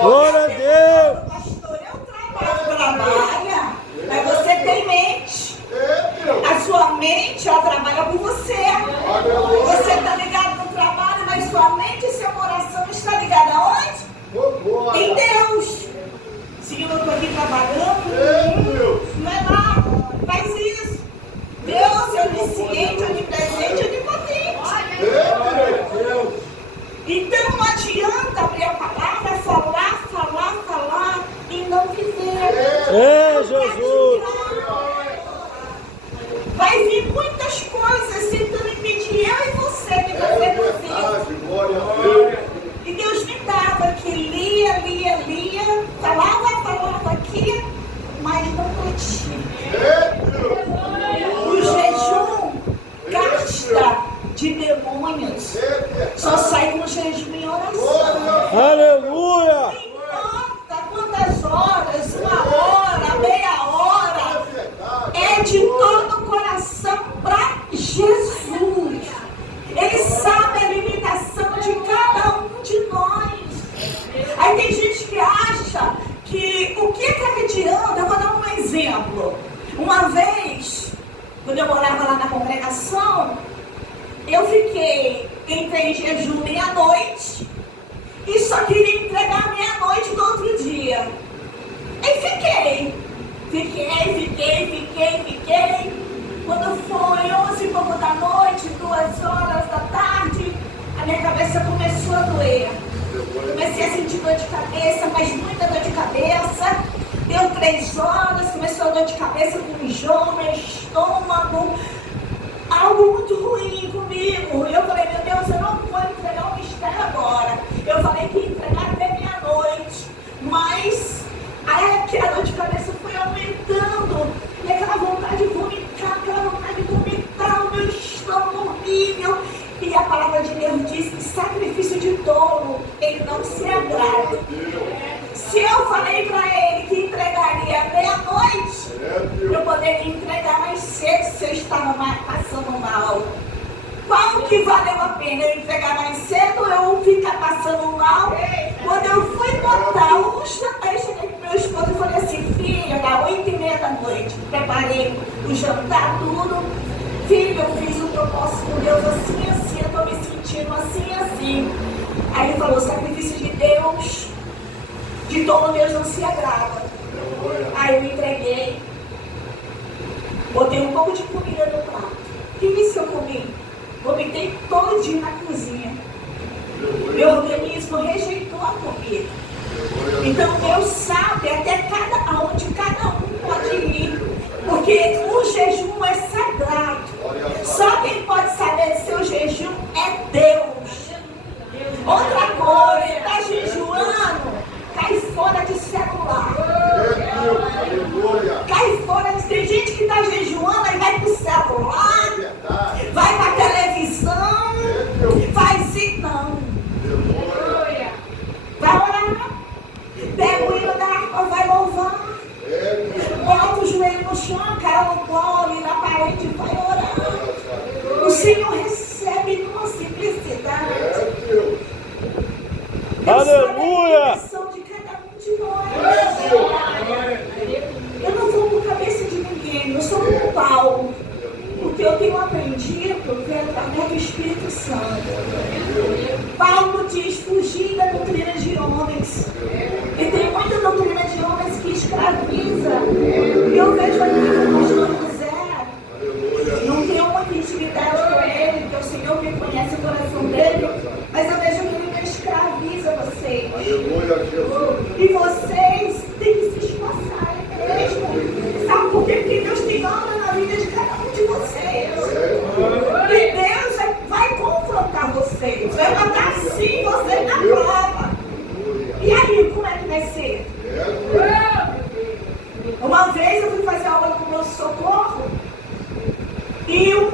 Glória a Deus. Pastor, eu trabalho, mas você tem mente. A sua mente, ela trabalha por você. Você está ligado no trabalho, mas sua mente e seu coração está ligado aonde? Em Deus. Senhor, eu estou aqui trabalhando. Não é mal. Faz isso. Deus é onisciente, onipresente, onipotente. Então não adianta abrir a palavra, falar e não viver. É, Jesus. Vai vir muitas coisas tentando impedir eu e você de fazer possível. E Deus me dava que lia, falava aqui, mas não podia. O jejum gasta de demônios. Só sai com jejum e oração. Aleluia. Não importa quantas horas, 1 hora, meia hora, é de todo o coração para Jesus. Ele sabe a limitação de cada um de nós. Aí tem gente que acha que o que adianta. Eu vou dar um exemplo. Uma vez, quando eu morava lá na congregação, eu entrei em jejum meia-noite e só queria entregar meia-noite do outro dia. E fiquei. Quando foi 11 e pouco da noite, 2 horas da tarde, a minha cabeça começou a doer. Comecei a sentir dor de cabeça, mas muita dor de cabeça. Deu 3 horas, começou a dor de cabeça com enjoo, meu estômago. Algo muito ruim comigo. Eu falei, meu Deus, eu não vou entregar o mistério agora. Eu falei que ia entregar até meia-noite. Mas aí a dor de cabeça foi aumentando. E aquela vontade de vomitar, o meu estômago horrível. E a palavra de Deus diz que sacrifício de tolo, ele não se agrada. Se eu falei para ele que entregaria meia-noite, eu poderia entregar mais cedo se eu estava passando mal. Qual que valeu a pena? Eu entregar mais cedo ou eu ficar passando mal? Quando eu fui botar o jantar, eu cheguei com meu esposo e falei assim, filha, dá 8h30 da noite, preparei o jantar, tudo. Filho, eu fiz um propósito com Deus assim, eu estou me sentindo assim. Aí ele falou, sacrifício de Deus, de todo Deus não se agrada. Aí eu entreguei, botei um pouco de comida no prato. O que isso eu comi? Vomitei todinho na cozinha. Meu organismo rejeitou a comida. Então Deus sabe até aonde cada um pode ir. Porque o jejum é sagrado. Só quem pode saber se o jejum é Deus. Outra coisa, está jejuando, cai fora de celular. Cai fora de... Tem gente que está jejuando e vai pro celular, vai pra televisão, faz isso não. Vai orar, pega o hino da harpa, vai louvar, bota o joelho no chão, a cara no colo e na parede, vai orar. O Senhor recebe numa simplicidade. Aleluia! De cada um de nós. Eu não sou por cabeça de ninguém, eu sou por Paulo. Porque eu tenho aprendido que é através do Espírito Santo. Paulo diz, fugir da doutrina de homens. E tem muita doutrina de homens que escraviza. E eu vejo aqui que o pastor José não tenho muita intimidade com ele, porque o Senhor me conhece o coração dele, mas eu vejo que ele escraviza vocês. E vocês têm que se esforçar mesmo. Sabe por quê? Porque Deus tem obra na vida de cada um de vocês. E Deus vai confrontar vocês. Vai botar sim vocês na prova. E aí, como é que vai ser? Uma vez eu fui fazer aula no pronto-socorro e um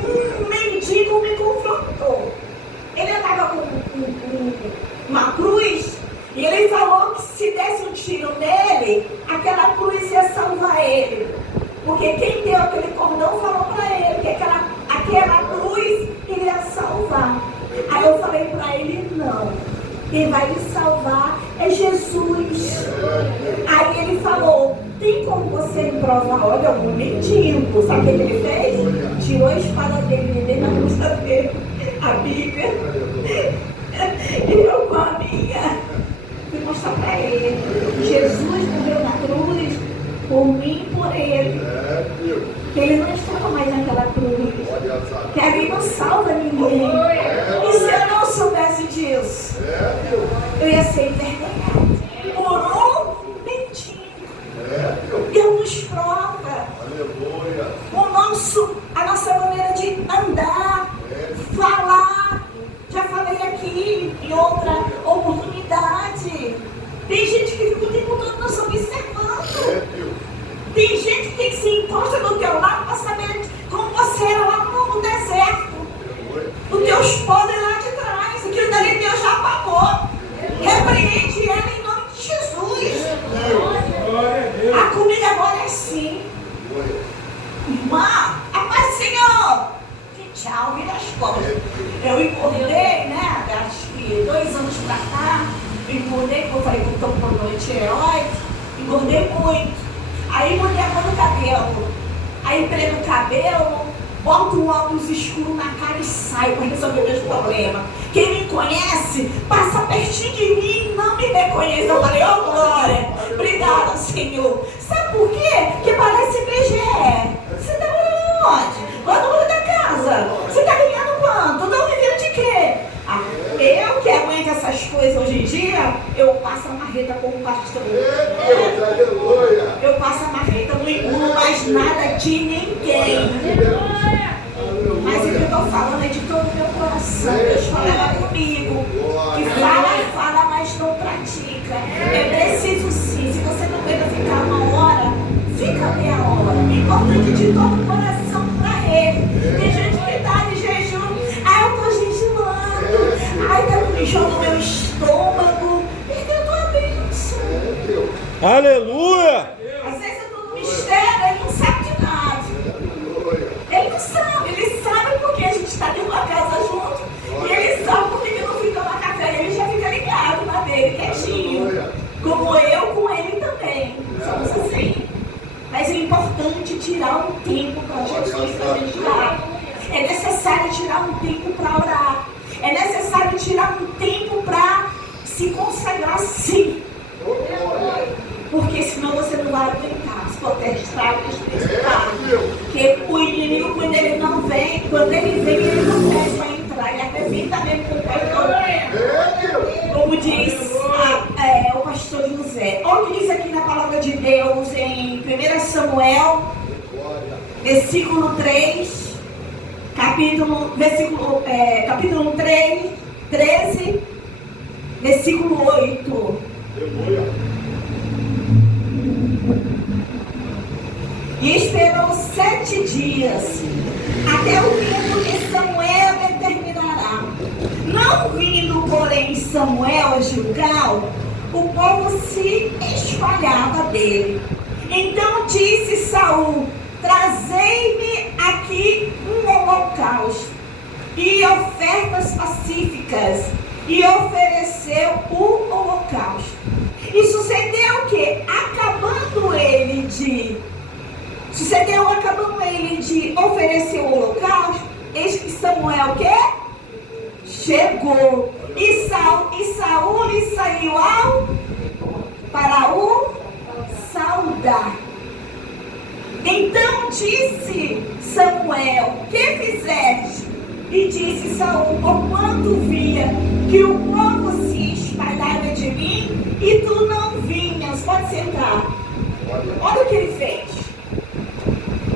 mendigo me confrontou. Ele andava com uma cruz e ele falou que se desse um tiro nele, aquela cruz ia salvar ele. Porque quem deu aquele cordão falou para ele que aquela cruz iria salvar. Aí eu falei para ele, não. Quem vai lhe salvar é Jesus. povo você me provar, olha, eu vou mentindo. Sabe o que ele fez? Tirou a espada dele, dele na bolsa dele, a Bíblia. E eu com a minha fui mostrar para ele. Jesus morreu na cruz por mim e por ele. Que ele não estava mais naquela cruz. Que ali não salva ninguém. E se eu não soubesse disso, eu ia ser envergonhado por um mendigo. Deus nos prova. A nossa maneira de andar, falar. Já falei aqui em outra oportunidade. Tem gente que fica o tempo todo nos observando. Tem gente que se encosta do teu lado para saber como você era lá no deserto. Os teus podres lá de trás. Aquilo dali Deus já apagou. Repreende ela em nome de Jesus. A comida agora é assim. Irmã, a paz do Senhor. Tchau, vira as costas. Eu engordei, né? Acho que 2 anos pra cá. Engordei, como eu falei que eu estou com dor de tireoide. Engordei muito. Aí mudei a cor do cabelo. Aí entrei no cabelo, boto um óculos escuro na cara e saio para resolver meus problemas. Quem me conhece, passa pertinho de mim e não me reconhece. Eu falei, oh glória, obrigada Senhor. Sabe por quê? Porque parece IBGE. Você está morando onde? Qual é o número da casa? Você está ganhando quanto? Estão vivendo de quê? Eu que aguento essas coisas hoje em dia, eu passo a marreta como pastor. Eu passo a marreta, não engulo mais nada de ninguém. Mas o que eu estou falando é de todo o meu coração. Deus falava comigo. Que fala, mas não pratica. É preciso sim. Se você não aguenta ficar 1 hora, fica meia hora. O importante é de todo o coração para Ele. Tem gente que está de jejum. Eu estou jejuando. Está com enjoo no meu estômago. Perdeu a bênção. Aleluia! Às vezes eu estou no mistério, ele não sabe de nada. Ele não sabe, ele sabe porque a gente está dentro da casa junto. E ele sabe porque ele não fica na café, ele já fica ligado na dele, quietinho. Como eu com ele também. Somos assim. Mas é importante tirar um tempo para Jesus, para meditar. É necessário tirar um tempo para orar. É necessário tirar um tempo para se consagrar sim. Porque senão você não vai aguentar os potestades principais. Porque o inimigo, quando ele não vem, quando ele vem, ele não deixa entrar. Ele arrebenta mesmo com o pastor. Como diz o pastor José. Olha o que diz aqui na palavra de Deus em 1 Samuel, versículo 3, capítulo 3, 13, versículo 8. E esperou 7 dias, até o tempo que Samuel determinará. Não vindo, porém, Samuel a Gilgal, o povo se espalhava dele. Então disse Saul: trazei-me aqui um holocausto e ofertas pacíficas. E ofereceu o holocausto. E sucedeu que, acabando ele de oferecer o holocausto, eis que Samuel o quê? Chegou. E Saul lhe saiu para o saudar. Então disse Samuel: que fizeste? E disse Saul: porquanto via que o povo se espalhava de mim e tu não vinhas. Pode sentar. Olha o que ele fez.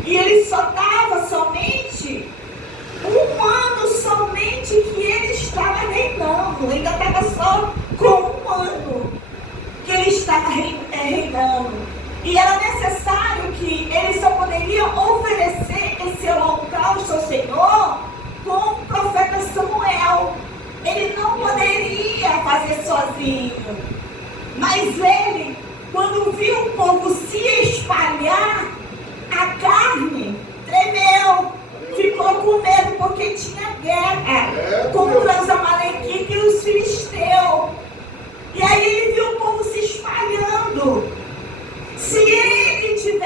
E ele só dava somente 1 ano somente que ele estava reinando. Ainda estava só com 1 ano que ele estava reinando. E era necessário que ele só poderia oferecer esse holocausto ao Senhor com o profeta Samuel. Ele não poderia fazer sozinho. Mas ele, quando viu o povo se espalhar, a carne tremeu. Ficou com medo porque tinha guerra contra os amalequitas e os filisteus. E aí ele viu o povo se espalhando. Se ele tivesse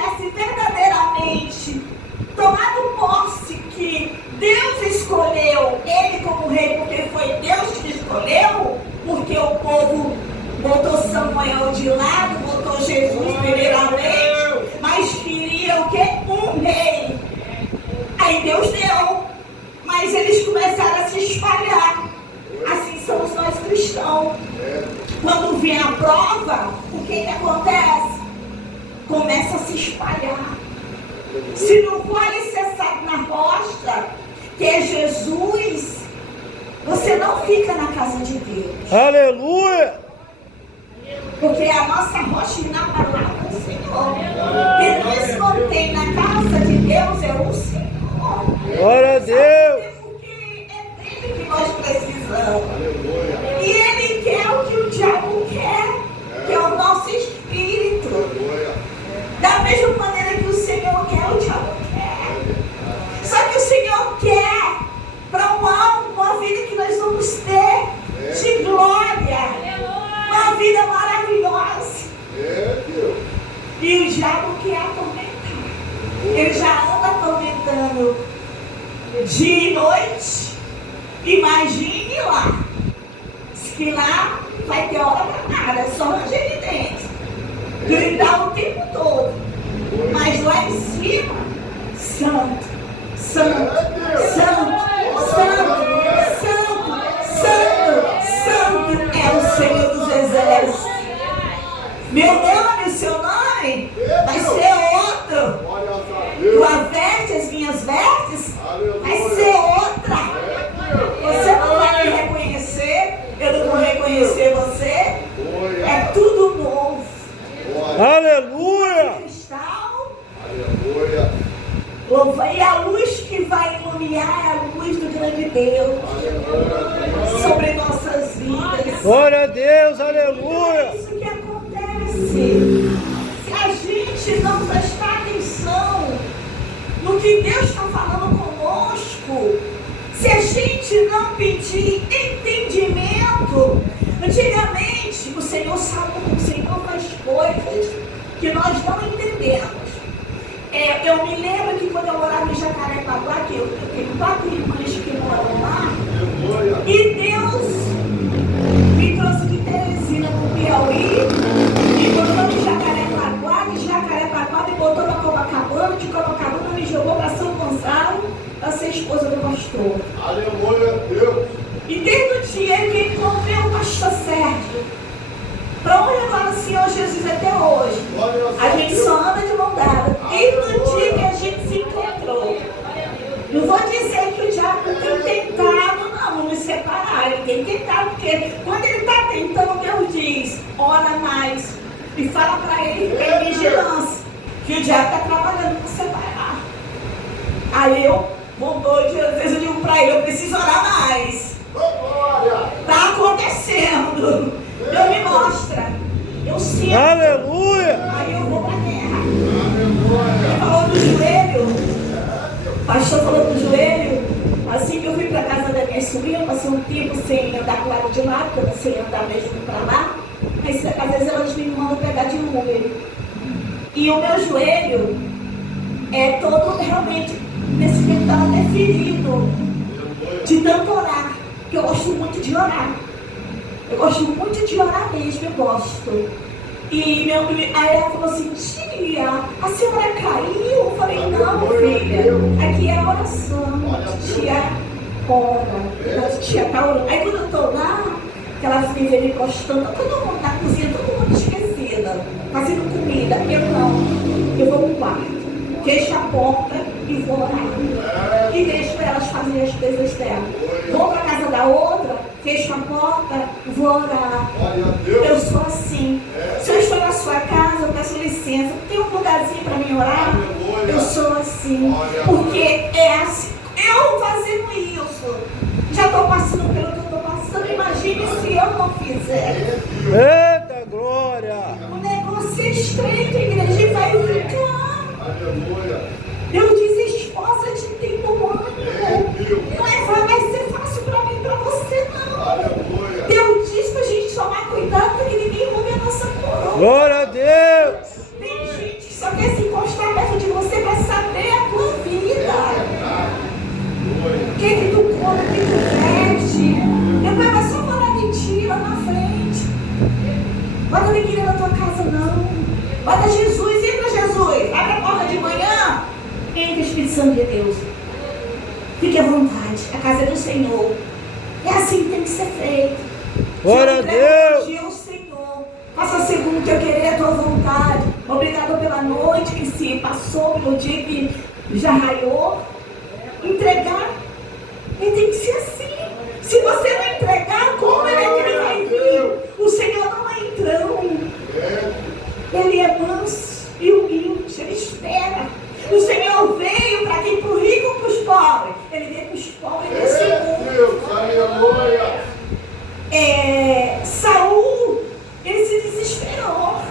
Samuel de lado, botou Jesus primeiramente, mas queria o quê? Um rei. Aí Deus deu, mas eles começaram a se espalhar. Assim somos nós cristãos. Quando vem a prova, o que acontece? Começa a se espalhar. Se não for alicerçado na rocha, que é Jesus, você não fica na casa de Deus. Aleluia! Porque a nossa rocha e na palavra do Senhor. Quem nos mantém na casa de Deus é o Senhor. Glória a Deus! Porque é dele que nós precisamos. E ele quer o que o diabo quer, que é o nosso espírito. Da mesma maneira que o Senhor quer, o diabo quer. Só que o Senhor quer para uma vida que nós vamos ter de glória. Uma vida maravilhosa. E o diabo quer atormentar. Ele já anda atormentando dia e noite. Imagine lá. Que lá vai ter hora para nada, é só ranger de dente. Gritar o tempo todo. Mas lá em cima, santo, santo, santo, santo, santo, santo, santo é o Senhor dos Exércitos. Meu nome, o seu nome, vai ser outro. Tua veste, as minhas vestes, vai ser outra. Você não vai me reconhecer, eu não vou reconhecer você. É tudo novo. Aleluia! Cristal. Aleluia! E a luz que vai iluminar é a luz do grande Deus sobre nossas vidas. Glória a Deus! É Aleluia! isso que acontece. Se a gente não prestar atenção no que Deus está falando conosco, se a gente não pedir entendimento, antigamente o Senhor sabe como o Senhor faz coisas que nós não entendemos. Eu me lembro que quando eu morava em Jacarepaguá, que eu tenho 4 irmãs que moram lá, e Deus me trouxe de Teresina para o Piauí, e botou de Jacarepaguá me botou para Copacabana, de Copacabana me jogou para São Gonçalo, para ser esposa do pastor. Aleluia, Deus! E desde o dia que encontrei o pastor Sérgio, para onde agora o Senhor Jesus até hoje, a gente só anda de mão dada, desde o dia que a gente se encontrou. Não vou dizer que o diabo tem tentado, não, nos separar, ele tem tentado, porque quando ele está tentando, Deus diz, ora mais, e fala para ele que tem vigilância, que o diabo está trabalhando para separar. Aí eu vou doido, às vezes eu digo para ele, eu preciso orar mais. Está acontecendo. Deus me mostra. Eu sinto. Aleluia! Aí eu vou para a guerra. Ele falou do joelho. O pastor falou do joelho. Assim que eu fui para a casa da minha sobrinha, eu passei um tempo sem andar com ela de lado, porque eu não sei andar mesmo para lá. Mas às vezes elas me mandam pegar de Uber. E o meu joelho é todo realmente, nesse tempo estava até ferido. De tanto orar. Porque eu gosto muito de orar. Eu gosto muito de orar mesmo, eu gosto. E aí ela falou assim, tia, a senhora caiu? Eu falei, não, filha, aqui é oração, tia ora, tia tá orando. Aí quando eu tô lá, que elas me veem encostando, todo mundo na cozinha, todo mundo esquecida, fazendo comida, eu vou pro quarto, fecho a porta e vou orar. E deixo para elas fazerem as coisas dela. Vou para casa da outra, fecho a porta, vou orar. Eu sou assim. Se eu estou na sua casa, eu peço licença. Tem um lugarzinho para mim orar? Eu sou assim. Porque é assim. Eu fazendo isso, já estou passando pelo que eu estou passando. Imagine se eu não fizer. Eita glória! O negócio é estreito, a igreja e vai ficar. Deus diz, esposa de tempo humano. Não vai ser fácil para mim, para você não. Deus diz para a gente tomar cuidado para que ninguém roube a nossa coroa. Glória a Deus! Tem gente que só quer se encostar perto de você para saber a tua vida. O que tu come, o que tu veste. Depois vai só falar de ti lá na frente. Bota ninguém na tua casa, não. Bota Jesus, entra Jesus. Abre a porta de manhã. Entra, Espírito Santo de Deus. Fique à vontade. A casa é do Senhor. É assim que tem que ser feito. Glória a Deus. Dia ao Senhor. Faça segundo o teu querer, a tua vontade. Obrigado pela noite que se passou, pelo dia que já raiou. Entregar. Ele tem que ser assim. Se você não entregar, como ele é que ele vai vir? O Senhor não é entrão. Ele é manso e humilde. Ele espera. O Senhor veio para quem? Para o rico ou para os pobres? Ele veio para os pobres desse mundo. Saul, ele se desesperou.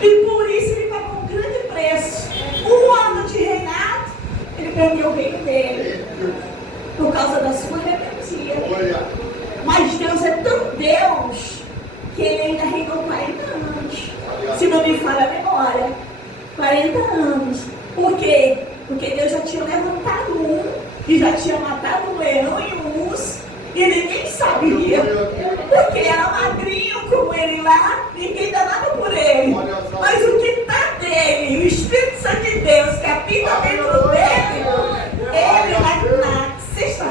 E por isso ele pagou um grande preço. 1 ano de reinado, ele perdeu o reino dele. Por causa da sua rebeldia. Mas Deus é tão Deus que ele ainda reinou 40 anos. Se não me falha a memória. 40 anos. Por quê? Porque Deus já tinha levantado um e já tinha matado um leão e um urso. E ninguém sabia. Porque era magrinho como ele lá, ninguém dá nada por ele. Mas o que está dele, o Espírito Santo de Deus que habita dentro dele, ele na sexta,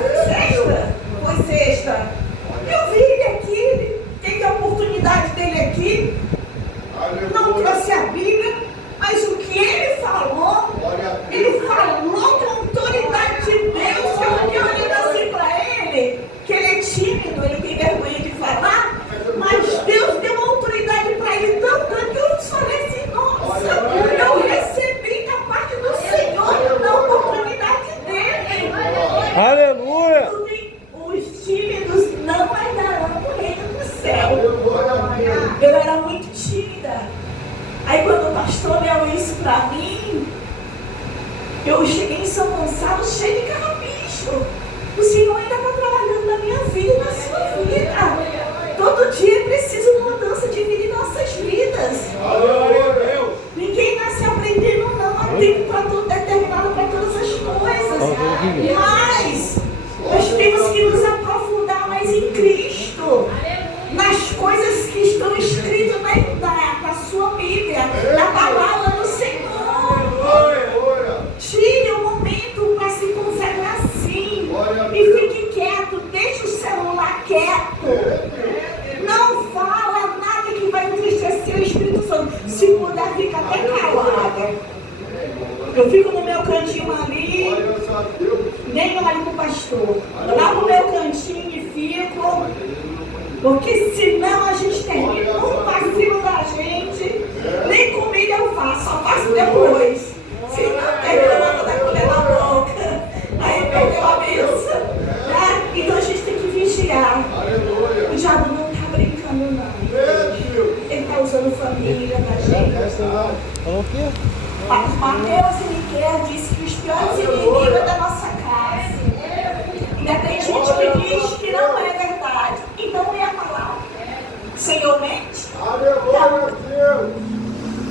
foi sexta. Eu vi ele aqui, teve a oportunidade dele aqui. Não trouxe a Bíblia, mas o que ele falou com autoridade de Deus. Eu olhei assim para ele, que ele é tímido, ele tem vergonha de falar, mas Deus deu uma autoridade para ele tão grande que eu falei assim, nossa, eu recebi da parte do Senhor a oportunidade dele. Aleluia. Os tímidos não herdarão o reino do céu. Eu era muito tímida. Aí quando o pastor deu isso para mim, eu cheguei em São Gonçalo cheio de carrapicho. O Senhor ainda está trabalhando na minha vida e na sua vida. Todo dia é preciso uma mudança de vida em nossas vidas. Ninguém nasce aprendendo, não. Há tempo para tudo, determinado para todas as coisas. Mas nós temos que nos aprofundar mais em Cristo. Nas coisas que estão escritas na sua Bíblia, na palavra do Senhor. Tire um momento para se consagrar assim. E fique quieto, deixe o celular quieto. Não fala nada que vai entristecer o Espírito Santo. Se puder, fica até calada. Eu fico no meu cantinho ali, nem olho para o pastor. Lá no meu cantinho e fico. Porque senão a gente termina um vazio da gente. Nem comida eu faço, só faço depois. Senão termina mandando a colher na boca. Aí perdeu a bênção. Né? Então a gente tem que vigiar. O diabo não está brincando, não. Ele está usando família da gente. Falou o quê? Mateus e Miquel disse que os piores inimigos é da nossa casa. Ainda tem gente que diz que não é verdade. Então é a palavra. O Senhor mente?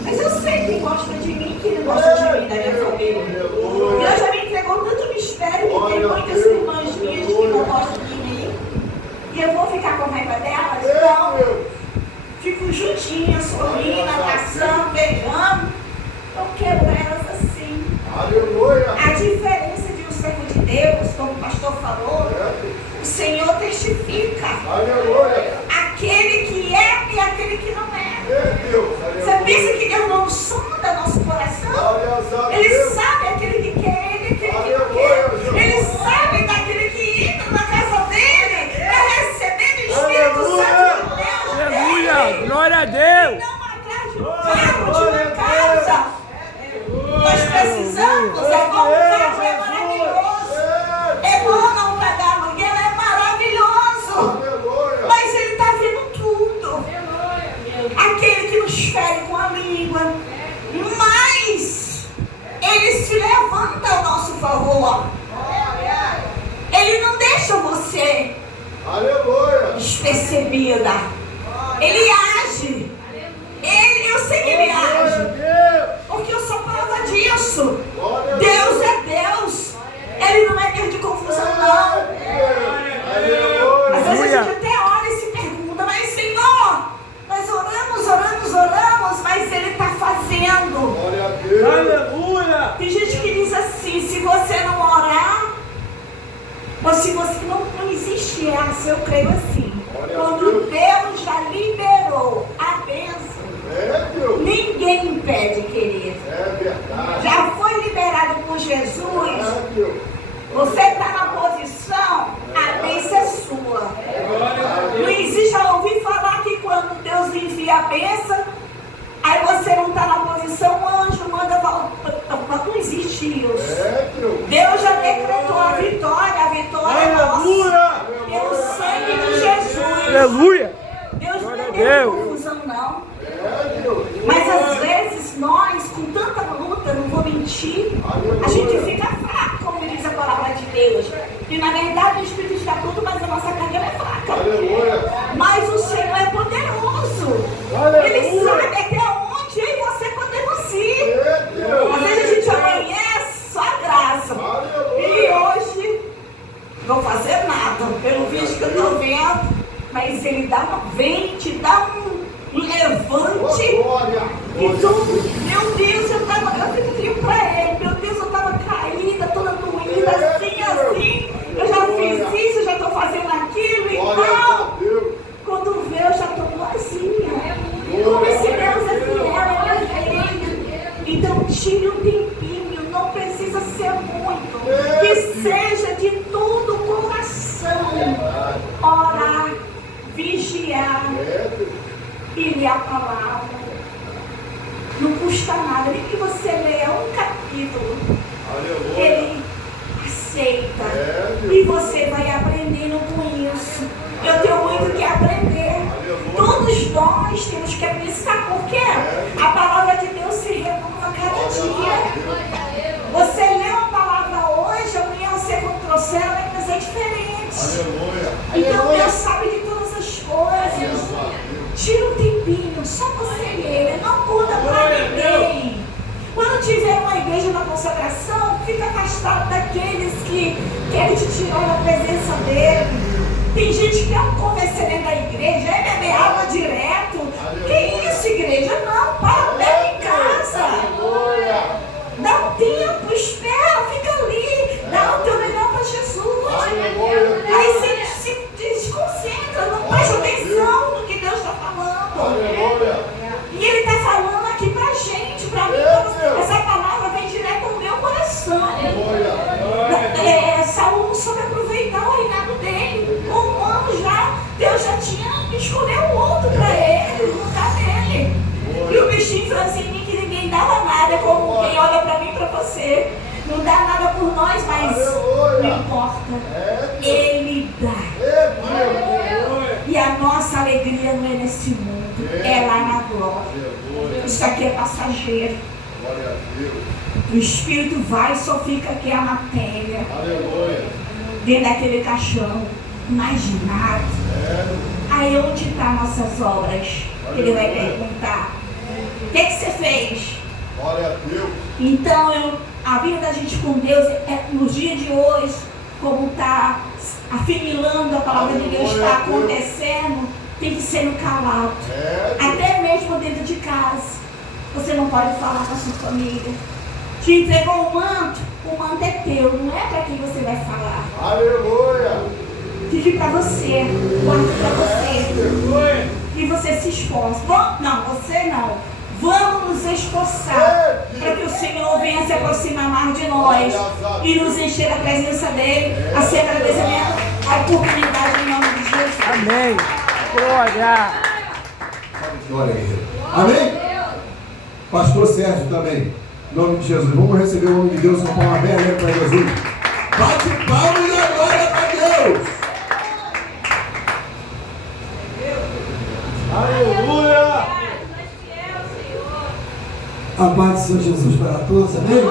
Mas eu sei quem gosta de mim, que não gosta de mim, da minha família. Deus já me entregou tanto mistério que tem muitas irmãs minhas que não gostam de mim. E eu vou ficar com raiva delas? Não. Fico juntinha, sorrindo, abraçando, beijando. Eu quero elas assim. A diferença de um servo de Deus, como o pastor falou, o Senhor testifica. Aquele que é e aquele que não é. Você pensa que Deus não sonda nosso coração? Ele sabe aquele que quer Ele e aquele que não quer. Ele sabe daquele que entra na casa dele para receber o Espírito Santo de Deus. Aleluia! Glória a Deus! Não atrás de um carro, de uma casa. Nós precisamos, é bom, o carro é maravilhoso. É bom não pagar aluguel, é maravilhoso. Mas ele está vendo tudo. Aquele que nos fere com a língua. Mas ele se levanta ao nosso favor. Ele não deixa você despercebida. Ele age. Eu sei que ele age. Porque eu sou prova disso. Deus é Deus. Ele não é Deus de confusão, não. Às vezes a gente até olha e se pergunta, mas Senhor, nós oramos fazendo. Glória a Deus. Aleluia. Tem gente que diz assim, se você não orar, ou se você não existe essa, eu creio assim. Quando Deus já liberou a bênção, É, Deus. ninguém impede, querido. É verdade. Já foi liberado por Jesus. É, Deus. Você está na posição, a bênção é sua. Não existe, já ouvi falar que quando Deus envia a bênção, aí você não está na posição, o anjo manda voltar. Não existe isso. É, Deus. Deus já decretou a vitória é nossa. Aleluia. Pelo sangue de Jesus. Aleluia. Deus não Glória a tem Deus. confusão, não. É, Deus. Mas às vezes nós, com tanta luta, não vou mentir, a gente fica fraco, como diz a palavra de Deus. E na verdade o Espírito está tudo, mas a nossa carne é fraca. Aleluia. Mas o Senhor é poderoso. Aleluia. Ele sabe até onde eu e você podemos ir. É, Deus. Às vezes a gente amanhece só a graça. E hoje não vou fazer nada, pelo visto que eu estou vendo. Mas ele vem, te dá um levante. Glória. Então, meu Deus, eu fico pra ele. Meu Deus, eu estava caída, toda doída, assim. Eu já fiz isso, eu já estou fazendo aquilo e Glória tal. a Deus. Quando vê, eu já estou boazinha. Como esse Deus é fiel, é perfeito. Então, tire um tempinho, não precisa ser muito. Que seja de todo o coração. Orar, vigiar É, Deus. e ler a palavra. Não custa nada, nem que você leia um capítulo. Aleluia. Ele aceita. É, Deus. E você vai aprendendo com isso. Eu tenho muito que aprender. Todos nós temos que aprender. Sabe por quê? A palavra de Deus se renova cada dia. Você lê uma palavra hoje, amanhã você trouxer, ela vai trazer diferente. Aleluia. Então Deus sabe de todas as coisas. Tira um tempinho, só você e ele. Não conta pra ninguém. Quando tiver uma igreja na consagração, fica afastado daqueles que querem te tirar da presença dele. Tem gente que não conversa dentro da igreja, é beber água direto. Que isso, igreja? Não, para, bebe em casa. Aleluia. Dá um tempo, espera, fica ali. Dá o teu melhor para Jesus. Aí você se desconcentra, não presta atenção no que Deus está falando. Aleluia. E Ele está falando aqui pra gente, pra mim, pra você. Essa palavra vem direto ao meu coração. Saul não soube aproveitar o reinado dele. Um ano já, Deus já tinha escolhido outro pra ele, no lugar dele. E o bichinho falou assim, que ninguém dava nada, como quem olha pra mim e pra você. Não dá nada por nós, mas não importa. Ele dá. E a nossa alegria não é nesse mundo, é lá na glória. Isso aqui é passageiro. Glória a Deus. O espírito vai e só fica aqui a matéria. Aleluia. Dentro daquele caixão. Mais nada. Aí onde estão nossas obras? Ele vai perguntar. O que você fez? Glória a Deus. Então a vida da gente com Deus é no dia de hoje, como está afinilando a palavra de Deus, está acontecendo, tem que ser no calado. Até mesmo dentro de casa. Você não pode falar com a sua família. Te entregou o manto é teu, não é para quem você vai falar. Aleluia. Fique para você, guarde para você. E você se esforça. Não, você não. Vamos nos esforçar para que o Senhor venha se aproximar mais de nós e nos encher da presença dele. Assim agradecimento à oportunidade em nome de Jesus. Amém. Glória. Glória a Deus. Amém? Pastor Sérgio também. Em nome de Jesus. Vamos receber o nome de Deus com palma bem alegre para Jesus. Bate palma e glória para Deus. Aleluia. A paz do Senhor Jesus para todos, amém?